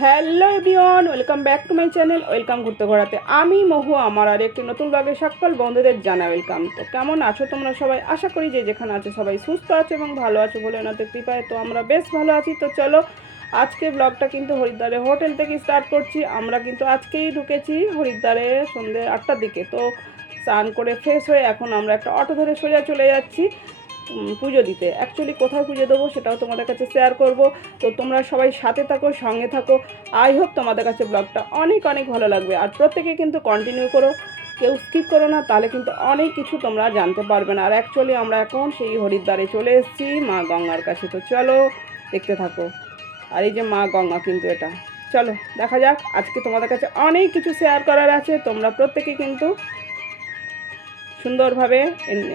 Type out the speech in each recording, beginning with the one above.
Hello everyone, welcome back to my channel. Welcome ঘুরতে ঘোরাতে। আমি মহু, আমার আর একটি নতুন ব্লগে সকল বন্ধুদের জানা ওয়েলকাম। তো কেমন আছো তোমরা সবাই? আশা করি যে যেখানে আছো সবাই সুস্থ আছো এবং ভালো আছো বলে ওনাদের কৃপায় তো আমরা বেশ ভালো আছি। তো চলো আজকে ব্লগটা কিন্তু হরিদ্বারে হোটেল থেকে স্টার্ট করছি। আমরা কিন্তু আজকেই ঢুকেছি হরিদ্বারে সন্ধ্যে 8টার দিকে। তো স্নান করে ফ্রেশ হয়ে এখন আমরা একটা অটো ধরে সোজা চলে যাচ্ছি পুজো দিতে। অ্যাকচুয়ালি কোথায় পুজো দেবো সেটাও তোমাদের কাছে শেয়ার করব। তো তোমরা সবাই সাথে থাকো, সঙ্গে থাকো। আই হোপ তোমাদের কাছে ব্লগটা অনেক অনেক ভালো লাগবে। আর প্রত্যেকে কিন্তু কন্টিনিউ করো, কেউ স্কিপ করো না, তাহলে কিন্তু অনেক কিছু তোমরা জানতে পারবে না। আর অ্যাকচুয়ালি আমরা এখন সেই হরিদ্বারে চলে এসেছি মা গঙ্গার কাছে। তো চলো দেখতে থাকো। আর এই যে মা গঙ্গা কিন্তু এটা, চলো দেখা যাক। আজকে তোমাদের কাছে অনেক কিছু শেয়ার করার আছে, তোমরা প্রত্যেকে কিন্তু সুন্দরভাবে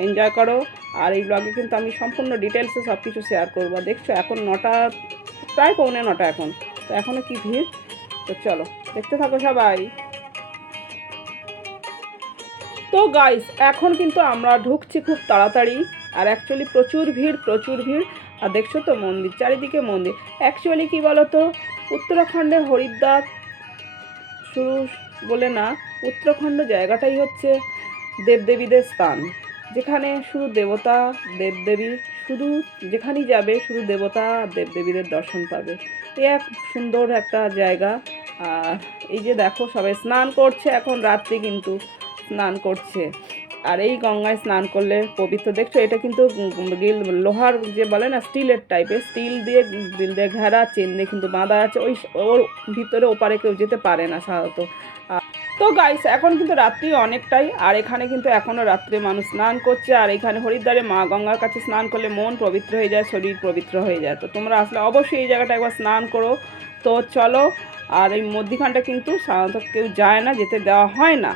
এনজয় করো। আর এই ব্লগে কিন্তু আমি সম্পূর্ণ ডিটেলসে সব কিছু শেয়ার করবো। দেখছো এখন 9টা, প্রায় 9:45 এখন। তো এখনও কি ভিড়। তো চলো দেখতে থাকো সবাই। তো গাইস এখন কিন্তু আমরা ঢুকছি খুব তাড়াতাড়ি। আর অ্যাকচুয়ালি প্রচুর ভিড়, প্রচুর ভিড়। আর দেখছো তো মন্দির, চারিদিকে মন্দির। অ্যাকচুয়ালি কী বলো তো, উত্তরাখণ্ডে হরিদ্বার শুরু বলে না, উত্তরাখণ্ড জায়গাটাই হচ্ছে দেবদেবীদের স্থান, যেখানে শুধু দেবতা দেবদেবী, শুধু যেখানেই যাবে শুধু দেবতা দেবদেবীদের দর্শন পাবে। এ এক সুন্দর একটা জায়গা। আর এই যে দেখো সবাই স্নান করছে, এখন রাত্রি কিন্তু স্নান করছে। আর এই গঙ্গায় স্নান করলে পবিত্র। দেখছো এটা কিন্তু লোহার যে বলে না, স্টিলের টাইপের, স্টিল দিয়ে ঘেরা, চেন দিয়ে কিন্তু বাঁধা আছে। ওর ভিতরে ওপারে কেউ যেতে পারে না সাধারণত। তো গাইস এখন কিন্তু রাত্রি অনেকটাই, আর এখানে কিন্তু এখনও রাত্রে মানুষ স্নান করছে। আর এখানে হরিদ্বারে মা গঙ্গার কাছে স্নান করলে মন পবিত্র হয়ে যায়, শরীর পবিত্র হয়ে যায়। তো তোমরা আসলে অবশ্যই এই জায়গাটা একবার স্নান করো। তো চলো। আর এই মধ্যিখানটা কিন্তু সাধারণত কেউ যায় না, যেতে দেওয়া হয় না।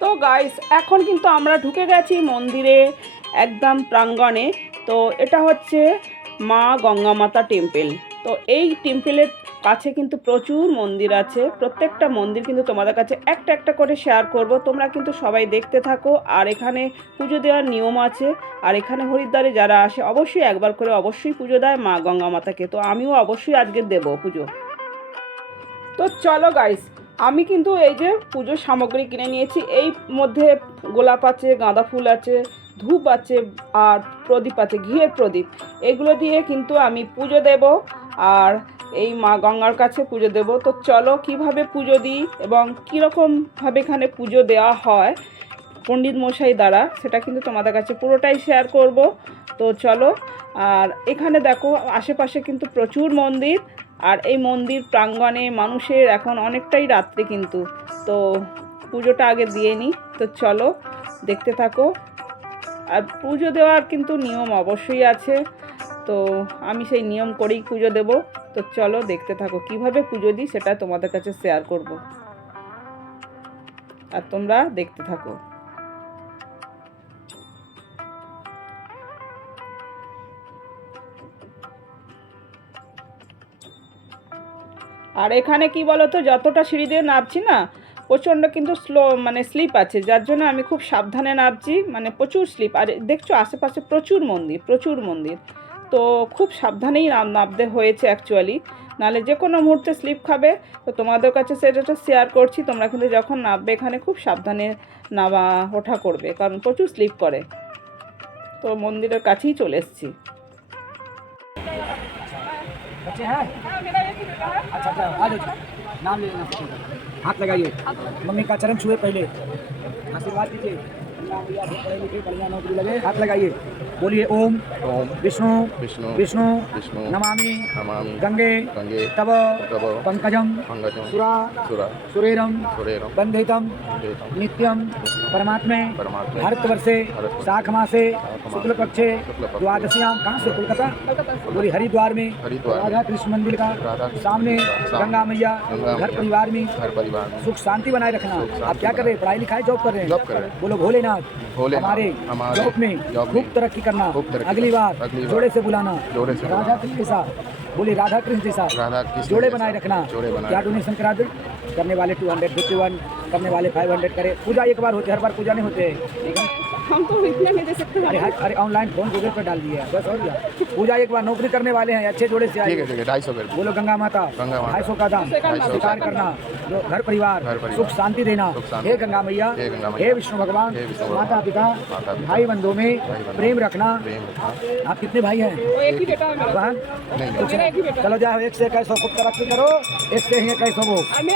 তো গাইস এখন কিন্তু আমরা ঢুকে গেছি মন্দিরে একদম প্রাঙ্গণে। তো এটা হচ্ছে মা গঙ্গা মাতা টেম্পল। তো এই টেম্পলের কাছে কিন্তু প্রচুর মন্দির আছে। প্রত্যেকটা মন্দির কিন্তু তোমাদের কাছে একটা একটা করে শেয়ার করব, তোমরা কিন্তু সবাই দেখতে থাকো। আর এখানে পুজো দেওয়ার নিয়ম আছে। আর এখানে হরিদ্বারে যারা আসে অবশ্যই একবার করে অবশ্যই পুজো দেয় মা গঙ্গা মাতাকে। তো আমিও অবশ্যই আজকে দেবো পুজো। তো চলো গাইস, আমি কিন্তু এই যে পুজোর সামগ্রী কিনে নিয়েছি। এই মধ্যে গোলাপ আছে, গাঁদা ফুল আছে, ধূপ আছে, আর প্রদীপ আছে, ঘিয়ের প্রদীপ। এগুলো দিয়ে কিন্তু আমি পুজো দেব আর এই মা গঙ্গার কাছে পুজো দেব। তো চলো কিভাবে পুজো দিই এবং কীরকমভাবে এখানে পুজো দেওয়া হয় পণ্ডিত মশাই দ্বারা, সেটা কিন্তু তোমাদের কাছে পুরোটাই শেয়ার করব। তো চলো। আর এখানে দেখো আশেপাশে কিন্তু প্রচুর মন্দির। আর এই মন্দির প্রাঙ্গণে মানুষের এখন অনেকটাই রাত্রি কিন্তু। তো পুজোটা আগে দিয়ে নিই। তো চলো দেখতে থাকো। আর পুজো দেওয়ার কিন্তু নিয়ম অবশ্যই আছে। তো আমি সেই নিয়ম করেই পুজো দেব। তো চলো দেখতে থাকো কিভাবে পুজো দিই, সেটা তোমাদের কাছে শেয়ার করব। আর তোমরা দেখতে থাকো। আর এখানে কি বলো তো, যতটা সিঁড়ি দিয়ে নামছি না, প্রচণ্ড কিন্তু স্লিপ আছে, যার জন্য আমি খুব সাবধানে নামছি। প্রচুর স্লিপ। আর দেখছো আশেপাশে প্রচুর মন্দির, প্রচুর মন্দির। তো খুব সাবধানেই নামতে হয়েছে অ্যাকচুয়ালি, নাহলে যে কোনো মুহূর্তে স্লিপ খাবে। তো তোমাদের কাছে সেটা শেয়ার করছি। তোমরা কিন্তু যখন নামবে এখানে খুব সাবধানে নামা ওঠা করবে, কারণ প্রচুর স্লিপ করে। তো মন্দিরের কাছেই চলে এসেছি। बच्चे हैं? अच्छा अच्छा आ जाओ, नाम ले लेना। हाथ लगाइए, मम्मी का चरण छुए पहले, आशीर्वाद दीजिए। भैया पढ़े लिखे बढ़िया नौकरी लगे। हाथ लगाइए, बोलिए ओम विष्णु विष्णु विष्णु नमामि गंगे तव पंकजम सुरा सुरेरम बंधितम नित्यम परमात्मे भारतवर्षे शाख मासे शुक्ल पक्षे द्वादश्यां। कहाँ से? कोलकाता। बोली हरिद्वार में राधा कृष्ण मंदिर का सामने गंगा मैया। घर परिवार में सुख शांति बनाए रखना। आप क्या कर रहे हैं? पढ़ाई लिखाई जॉब कर रहे हैं? बोलो भोलेनाथ हमारे जॉब में खूब तरक्की करना। अगली बार जोड़े से बुलाना। राधा कृष्ण जैसा, बोले राधा कृष्ण जैसा जोड़े बनाए रखना। क्या डोनेशन करा दे? करने वाले 200, 51 करने वाले 500 करे। पूजा एक बार होती है, हर बार पूजा नहीं होते। ठीक है, हम तो इतने नहीं दे सकते। अरे ऑनलाइन फोन गूगल पे डाल दिया बस, और क्या। पूजा एक बार, नौकरी करने वाले हैं अच्छे जोड़े से आइए। ठीक है 250 कर बोलो गंगा माता, 250 का दान, स्वीकार करना, जो घर परिवार सुख शांति देना। हे गंगा मैया, हे विष्णु भगवान, माता पिता, भाई बंधुओं में प्रेम रखना। आप कितने भाई हैं? एक ही बेटा है मेरा। बहन? मेरा एक ही बेटा। चलो जाओ, 1 से 21 खूब तरक्की करो, 1 से ही 21 वो। আমি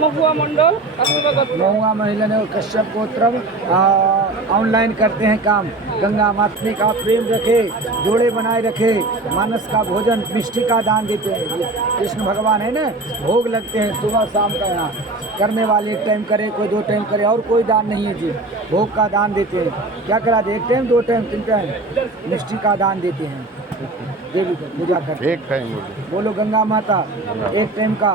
মহুয়া মণ্ডল, কস্তুরবা গোত্র। महुआ महिला ने कश्यप गोत्र ऑनलाइन करते हैं काम। गंगा माता का प्रेम रखे, जोड़े बनाए रखे, मानस का भोजन मिष्टी का दान देते हैं। ये कृष्ण भगवान है ना, भोग लगते हैं सुबह शाम का। यहाँ करने वाले 1 टाइम करे, कोई 2 टाइम करे, और कोई दान नहीं है जी। भोग का दान देते हैं। क्या करा दे? 1 टाइम, 2 टाइम, 3 टाइम मिष्टी का दान देते हैं। देवी को पूजा करते एक टाइम बोलो गंगा माता, 1 टाइम का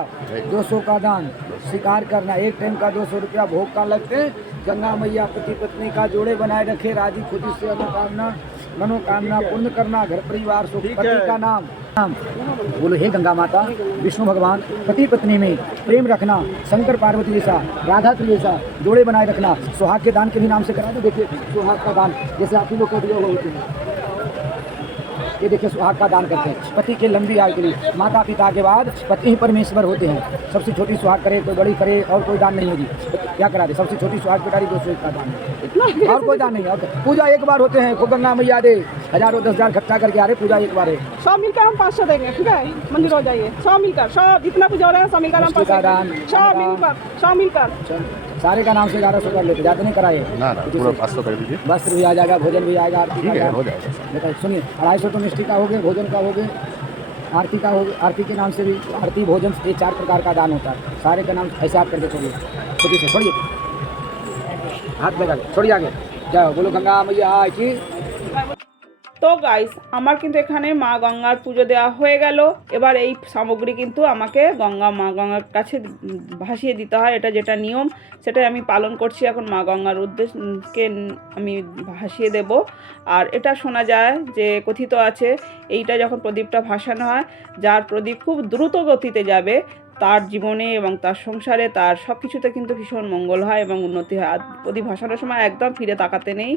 200 का दान स्वीकार करना। 1 टाइम का 200 रुपया भोग का लगते हैं। गंगा मैया पति पत्नी का जोड़े बनाए रखे, राजी खुशी से मनोकामना पूर्ण करना, घर परिवार सुख। पति का नाम बोलो, हे गंगा माता, विष्णु भगवान, पति पत्नी में प्रेम रखना, शंकर पार्वती जैसा, राधा कृष्ण जैसा जोड़े बनाए रखना। सुहाग के दान के भी नाम से करा दो। देखिए सुहाग का दान जैसे आप ही लोग कर दिए होते हैं। ये देखिए सुहाग का दान करते हैं पति के लंबी आयु के लिए। माता पिता के बाद पति ही परमेश्वर होते हैं। सबसे छोटी सुहाग करे, कोई बड़ी करे, और कोई दान नहीं होगी। क्या करा दे? सबसे छोटी सुहाग बेटारी 200 का दान है, और कोई दान नहीं है। और पूजा एक बार होते हैं। खूब गंगा मैया दे, हजारों 10,000 खर्चा करके आ रहे, पूजा एक बार है। सब मिलकर हम 500 देंगे, ठीक है? मंदिर हो जाइए, सब मिलकर, सब जितना पूजा हो रहा है सब मिलकर हम 500 देंगे। सब मिलकर सारे का नाम से 1100 कर लेते, ज़्यादा नहीं कराए ना पूरा 500 कर दीजिए। वस्त्र भी आ जाएगा, भोजन भी आएगा, आरती ठीक है, का हो जाएगा। बताइए, सुनिए 250 तो मिष्टी का हो गए, भोजन का हो गए, आरती का हो गया। आरती के नाम से भी आरती भोजन ये 4 प्रकार का दान होता है। सारे का नाम ऐसे आप करके छोड़िए, छोटी से छोड़िए, हाथ लगा छोड़िए, आगे जाओ। बोलो गंगा मैया की। তো গাইস, আমার কিন্তু এখানে মা গঙ্গার পুজো দেওয়া হয়ে গেল। এবার এই সামগ্রী কিন্তু আমাকে মা গঙ্গার কাছে ভাসিয়ে দিতে হয়। এটা যেটা নিয়ম সেটাই আমি পালন করছি এখন। মা গঙ্গার উদ্দেশ্যকে আমি ভাসিয়ে দেব। আর এটা শোনা যায় যে কথিত আছে, এইটা যখন প্রদীপটা ভাসানো হয়, যার প্রদীপ খুব দ্রুত গতিতে যাবে, তার জীবনে এবং তার সংসারে, তার সব কিছুতে কিন্তু ভীষণ মঙ্গল হয় এবং উন্নতি হয়। আর প্রদীপ ভাসানোর সময় একদম ফিরে তাকাতে নেই।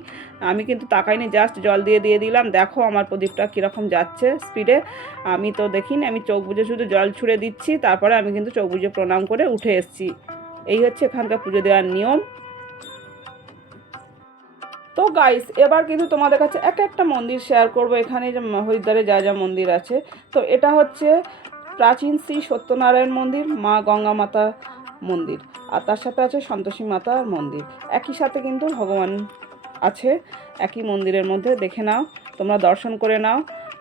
আমি কিন্তু তাকাইনি, জাস্ট জল দিয়ে দিলাম। দেখো আমার প্রদীপটা কীরকম যাচ্ছে স্পিডে। আমি তো দেখিনি, আমি চোখ বুজে শুধু জল ছুঁড়ে দিচ্ছি, তারপরে আমি কিন্তু চোখ বুজে প্রণাম করে উঠে এসেছি। এই হচ্ছে এখানকার পুজো দেওয়ার নিয়ম। তো গাইস, এবার কিন্তু তোমাদের কাছে একটা মন্দির শেয়ার করব। এখানে যে হরিদ্বারে যা মন্দির আছে, তো এটা হচ্ছে প্রাচীন শ্রী সত্যনারায়ণ মন্দির, মা গঙ্গা মাতা মন্দির, আর তার সাথে আছে সন্তোষী মাতার মন্দির। একই সাথে কিন্তু ভগবান আছে একই মন্দিরের মধ্যে। দেখে নাও, তোমরা দর্শন করে নাও।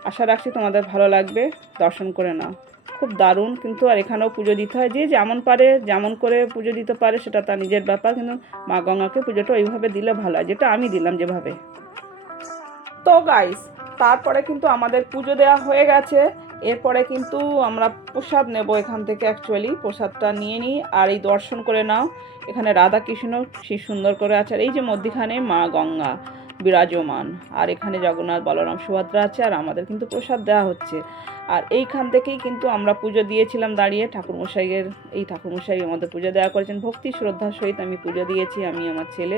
আশা রাখছি তোমাদের ভালো লাগবে, দর্শন করে নাও। খুব দারুণ কিন্তু। আর এখানেও পুজো দিতে হয়, যে যেমন পারে যেমন করে পুজো দিতে পারে, সেটা তার নিজের ব্যাপার। কিন্তু মা গঙ্গাকে পুজোটা ওইভাবে দিলে ভালো হয়, যেটা আমি দিলাম যেভাবে। তো গাইস, তারপরে কিন্তু আমাদের পুজো দেওয়া হয়ে গেছে। এরপরে কিন্তু আমরা প্রসাদ নেব এখান থেকে। অ্যাকচুয়ালি প্রসাদটা নিয়ে নিই আর এই দর্শন করে নাও। এখানে রাধা কৃষ্ণ কি সুন্দর করে আছে, আর এই যে মধ্যখানে মা গঙ্গা বিরাজমান, আর এখানে জগন্নাথ বলরাম সুভদ্রা আছে, আর আমাদের কিন্তু প্রসাদ দেওয়া হচ্ছে। আর এইখান থেকেই কিন্তু আমরা পুজো দিয়েছিলাম দাঁড়িয়ে। ঠাকুরমশাই আমাদের পুজো দেওয়া করেছেন। ভক্তি শ্রদ্ধার সহিত আমি পুজো দিয়েছি, আমি আমার ছেলে।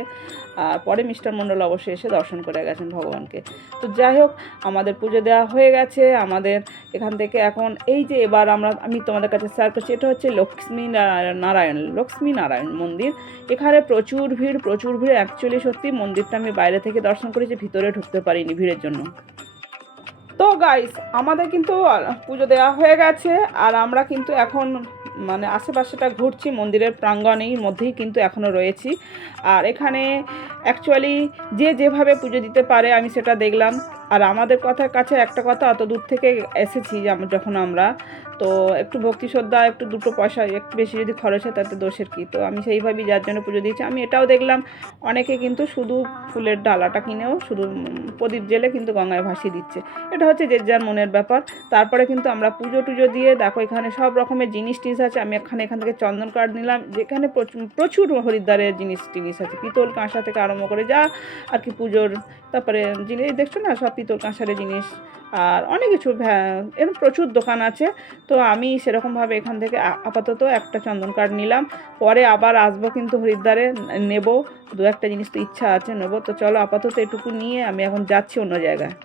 আর পরে মিস্টার মণ্ডল অবশ্যই এসে দর্শন করে গেছেন ভগবানকে। তো যাই হোক, আমাদের পুজো দেওয়া হয়ে গেছে। আমাদের এখান থেকে এখন এই যে এবার আমি তোমাদের কাছে শেয়ার করছি, এটা হচ্ছে লক্ষ্মী নারায়ণ মন্দির। এখানে প্রচুর ভিড়। অ্যাকচুয়ালি সত্যি মন্দিরটা আমি বাইরে থেকে দর্শন করেছি, ভিতরে ঢুকতে পারিনি ভিড়ের জন্য। তো গাইস, আমাদের কিন্তু পুজো দেওয়া হয়ে গেছে, আর আমরা কিন্তু এখন আশেপাশেটা ঘুরছি। মন্দিরের প্রাঙ্গণের মধ্যেই কিন্তু এখনও রয়েছি। আর এখানে অ্যাকচুয়ালি যেভাবে পুজো দিতে পারে আমি সেটা দেখলাম। আর আমাদের কাছে একটা কথা, অত দূর থেকে এসেছি যখন আমরা, তো একটু ভক্তি শ্রদ্ধা, একটু দুটো পয়সা একটু বেশি যদি খরচ হয় তাতে দোষের কী। তো আমি সেইভাবেই যার জন্য পুজো দিয়েছি। আমি এটাও দেখলাম, অনেকে কিন্তু শুধু ফুলের ডালাটা কিনেও শুধু প্রদীপ জেলে কিন্তু গঙ্গায় ভাসিয়ে দিচ্ছে। এটা হচ্ছে যে যার মনের ব্যাপার। তারপরে কিন্তু আমরা পুজো দিয়ে দেখো, এখানে সব রকমের জিনিস আছে। আমি এখান থেকে চন্দন কাঠ নিলাম, যেখানে প্রচুর হরিদ্বারের জিনিস আছে, পিতল কাঁসা থেকে আরম্ভ করে যা আর কি পুজোর। তারপরে জিনিস দেখছো না, সব পিতল কাঁসারের জিনিস আর অনেক কিছু এরকম প্রচুর দোকান আছে। তো আমি সেরকমভাবে এখান থেকে আপাতত একটা চন্দন কাঠ নিলাম, পরে আবার আসবো কিন্তু হরিদ্বারে নেব, দু একটা জিনিস তো ইচ্ছা আছে নেবো। তো চলো আপাতত এটুকু নিয়ে আমি এখন যাচ্ছি অন্য জায়গায়।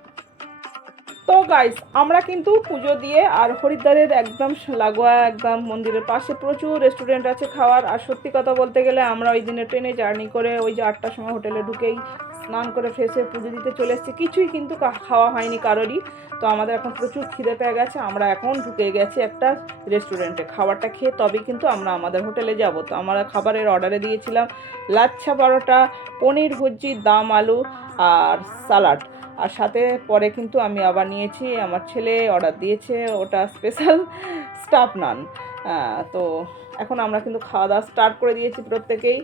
তো গাইস আমরা কিন্তু পুজো দিয়ে আর হরিদ্বারের একদম লাগোয়া একদম মন্দিরের পাশে প্রচুর রেস্টুরেন্ট আছে খাওয়ার। আর সত্যি কথা বলতে গেলে আমরা ওই দিনে ট্রেনে জার্নি করে ওই যে 8টার সময় হোটেলে ঢুকেই স্নান করে ফ্রেশ হয়ে পুজো দিতে চলে এসেছি, কিছুই কিন্তু খাওয়া হয়নি কারোরই। তো আমাদের এখন প্রচুর খিদে পেয়ে গেছে, আমরা এখন ঢুকে গেছি একটা রেস্টুরেন্টে, খাবারটা খেয়ে তবেই কিন্তু আমরা আমাদের হোটেলে যাব। তো আমরা খাবারের অর্ডারে দিয়েছিলাম লাচ্ছা পরোটা, পনির ভুজি, দম আলু আর সালাড। আর সাথে পরে কিন্তু আমি আবার নিয়েছি, আমার ছেলে অর্ডার দিয়েছে ওটা স্পেশাল স্টাফ নান। তো এখন আমরা কিন্তু খাওয়া দাওয়া স্টার্ট করে দিয়েছি প্রত্যেকেই।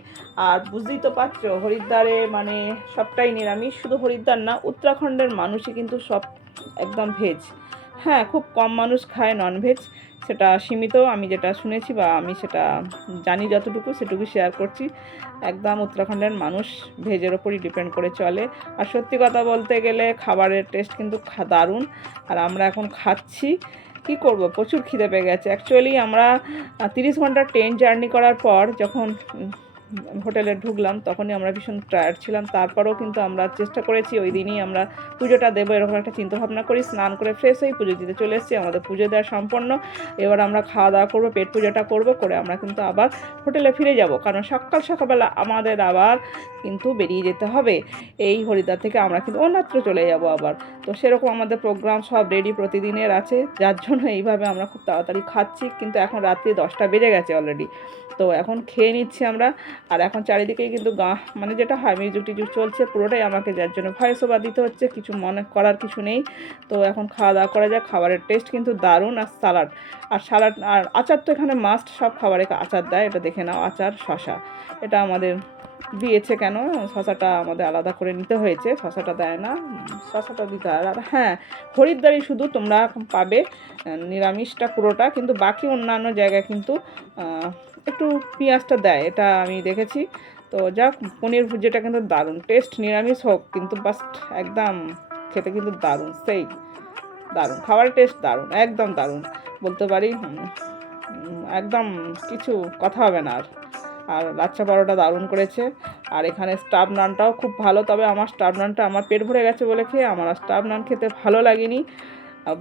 আর বুঝতেই তো পারছো হরিদ্বারে মানে সবটাই নিরামিষ, শুধু হরিদ্বার না উত্তরাখণ্ডের মানুষই কিন্তু সব একদম ভেজ। হ্যাঁ, খুব কম মানুষ খায় ননভেজ, সেটা সীমিত, আমি যেটা শুনেছি বা আমি সেটা জানি যতটুকু সেটুকু শেয়ার করছি। একদম উত্তরাখণ্ডের মানুষ ভেজের ওপরই ডিপেন্ড করে চলে। আর সত্যি কথা বলতে গেলে খাবারের টেস্ট কিন্তু দারুণ। আর আমরা এখন খাচ্ছি, কি করব, প্রচুর খিদে পেয়ে গেছে। অ্যাকচুয়ালি আমরা 30 ঘন্টা ট্রেন জার্নি করার পর যখন হোটেলে ঢুকলাম তখনই আমরা ভীষণ টায়ার্ড ছিলাম। তারপরেও কিন্তু আমরা চেষ্টা করেছি ওই দিনই আমরা পুজোটা দেবো এরকম একটা চিন্তাভাবনা করি, স্নান করে ফ্রেশ হয়ে পুজো দিতে চলে এসেছি। আমাদের পুজো দেওয়া সম্পন্ন, এবার আমরা খাওয়া দাওয়া করবো, পেট পুজোটা করবো, করে আমরা কিন্তু আবার হোটেলে ফিরে যাব, কারণ সকালবেলা আমাদের আবার কিন্তু বেরিয়ে যেতে হবে এই হরিদ্বার থেকে। আমরা কিন্তু অন্যত্র চলে যাব আবার। তো সেরকম আমাদের প্রোগ্রাম সব রেডি প্রতিদিনের আছে, যার জন্য এইভাবে আমরা খুব তাড়াতাড়ি খাচ্ছি। কিন্তু এখন রাত্রি 10টা বেজে গেছে অলরেডি। তো এখন খেয়ে নিচ্ছি আমরা। আর এখন চারিদিকেই কিন্তু মানে যেটা হয় মিউজিক টিউজিক চলছে পুরোটাই আমাকে, যার জন্য ভয়েস ওভার দিতে হচ্ছে, কিছু মনে করার কিছু নেই। তো এখন খাওয়া দাওয়া করা যাক। খাবারের টেস্ট কিন্তু দারুণ। আর সালাড আর আচার তো এখানে মাস্ট, সব খাবারে আচার দেয়, এটা দেখে নাও। আচার, শশা, এটা আমাদের দিয়েছে কেন, শশাটা আমাদের আলাদা করে নিতে হয়েছে, শশাটা দেয় না, শশাটা দিতে হয়। আর হ্যাঁ, হরিদ্বারই শুধু তোমরা পাবে নিরামিষটা পুরোটা, কিন্তু বাকি অন্যান্য জায়গায় কিন্তু একটু পেঁয়াজটা দেয়, এটা আমি দেখেছি। তো যাক, পনির ভুজিটা কিন্তু দারুণ টেস্ট, নিরামিষ হোক কিন্তু বাস্ট একদম খেতে কিন্তু দারুণ, সেই দারুণ খাবারের টেস্ট, দারুণ একদম দারুণ বলতে পারি। একদম কিছু কথা হবে না। আর লাচ্ছা পরোটা দারুণ করেছে। আর এখানে স্টাফ নানটাও খুব ভালো, তবে আমার স্টাফ নানটা আমার পেট ভরে গেছে বলে খেয়ে আমার স্টাফ নান খেতে ভালো লাগেনি।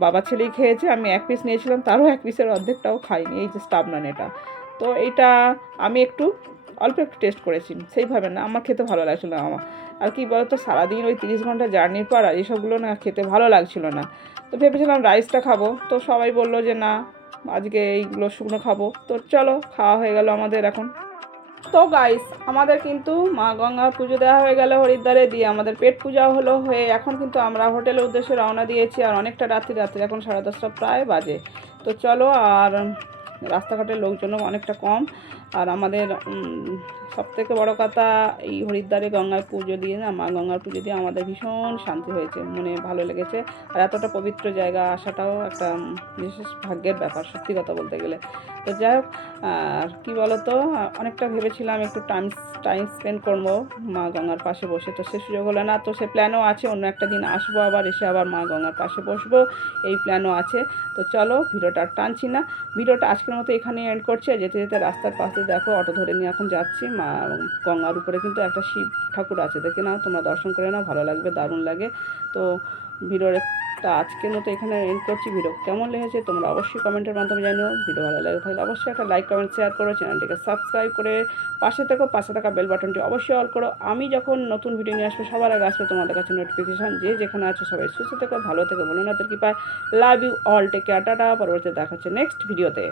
বাবা ছেলেই খেয়েছে, আমি 1 পিস নিয়েছিলাম, তারও 1 পিসের অর্ধেকটাও খাইনি। এই যে স্টাফ নান, এটা তো এইটা আমি অল্প একটু টেস্ট করেছি, সেইভাবে না, আমার খেতে ভালো লাগছিলো না আমার। আর কি বলতো, সারাদিন ওই 30 ঘন্টা জার্নির পর আর এইসবগুলো না খেতে ভালো লাগছিল না। তো ভেবেছিলাম রাইসটা খাবো, তো সবাই বললো যে না আজকে এইগুলো শুকনো খাবো। তো চলো, খাওয়া হয়ে গেল আমাদের এখন। তো গাইস আমাদের কিন্তু মা গঙ্গার পুজো দেওয়া হয়ে গেল হরিদ্বারে, দিয়ে আমাদের পেট পূজাও হলো হয়ে এখন কিন্তু আমরা হোটেলের উদ্দেশ্যে রওনা দিয়েছি। আর অনেকটা রাত্রি এখন 10:30 প্রায় বাজে। তো চলো, আর রাস্তাঘাটের লোকজনও অনেকটা কম। আর আমাদের সবথেকে বড় কথা, এই হরিদ্বারে গঙ্গার পুজো দিয়ে না, মা গঙ্গার পুজো দিয়ে আমাদের ভীষণ শান্তি হয়েছে, মনে ভালো লেগেছে। আর এতটা পবিত্র জায়গা আসাটাও একটা বিশেষ ভাগ্যের ব্যাপার, সত্যি কথা বলতে গেলে। তো যাই হোক, আর কী বলো তো, অনেকটা ভেবেছিলাম একটু টাইম স্পেন্ড করবো মা গঙ্গার পাশে বসে, তো সে সুযোগ হলো না। তো সে প্ল্যানও আছে, অন্য একটা দিন আসবো আবার, এসে আবার মা গঙ্গার পাশে বসবো, এই প্ল্যানও আছে। তো চলো, ভিডিওটা আর টানছি না, ভিডিওটা আজকের মতো এখানেই এন্ড করছি। আর যেতে যেতে রাস্তার পাশে দেখো অটো ধরে নিয়ে এখন যাচ্ছি, মা গঙ্গার উপরে কিন্তু একটা শিব ঠাকুর আছে, দেখে নাও তোমরা, দর্শন করে নাও, ভালো লাগবে, দারুণ লাগে। তো ভিডিওটা আজকের মতো এখানে এন্ড করছি। ভিডিও কেমন লেগেছে তোমরা অবশ্যই কমেন্টের মাধ্যমে জানিও। ভিডিও ভালো লাগে থাকলে অবশ্যই একটা লাইক, কমেন্ট, শেয়ার করো, চ্যানেলটিকে সাবস্ক্রাইব করে পাশে থাকা বেল বাটনটি অবশ্যই অল করো। আমি যখন নতুন ভিডিও নিয়ে আসবো সবার আগে আসবে তোমাদের কাছে নোটিফিকেশান। যে যেখানে আছো সবাই সুস্থ থেকো, ভালো থেকো, বলুন না তোর কি পায়। Love you all, take care, tata. পরবর্তীতে দেখা হচ্ছে নেক্সট ভিডিওতে।